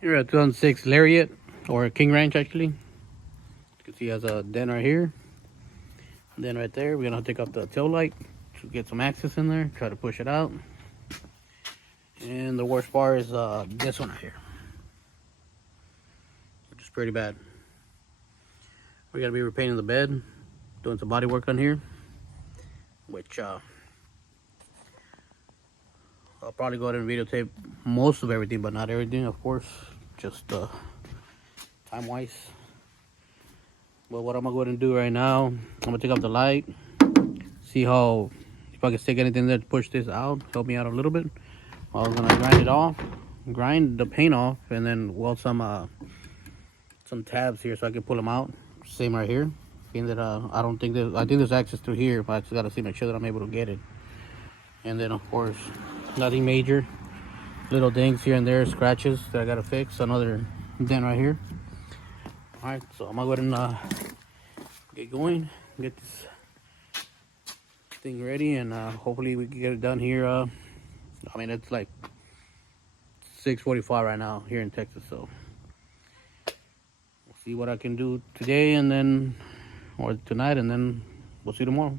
Here at 2006 Lariat, or King Ranch actually. You can see it has a dent right here. And then right there, we're gonna take off the tail light to get some access in there, try to push it out. And the worst part is this one right here, which is pretty bad. We gotta be repainting the bed, doing some body work on here, which I'll probably go ahead and videotape most of everything, but not everything, of course, just time wise. But what I'm gonna go ahead and do right now, I'm gonna take off the light, see how, if I can stick anything there to push this out, help me out a little bit. I was gonna grind it off, grind the paint off, and then weld some tabs here so I can pull them out. Same right here. Being that I don't think I think there's access to here, but I just gotta see, make sure that I'm able to get it. And then of course, nothing major, little things here and there, scratches that I gotta fix. Another dent right here. All right, so I'm gonna go ahead and get going, get this thing ready, and hopefully we can get it done here. I mean, it's like 6:45 right now here in Texas, so we'll see what I can do today, and then or tonight, and then we'll see tomorrow.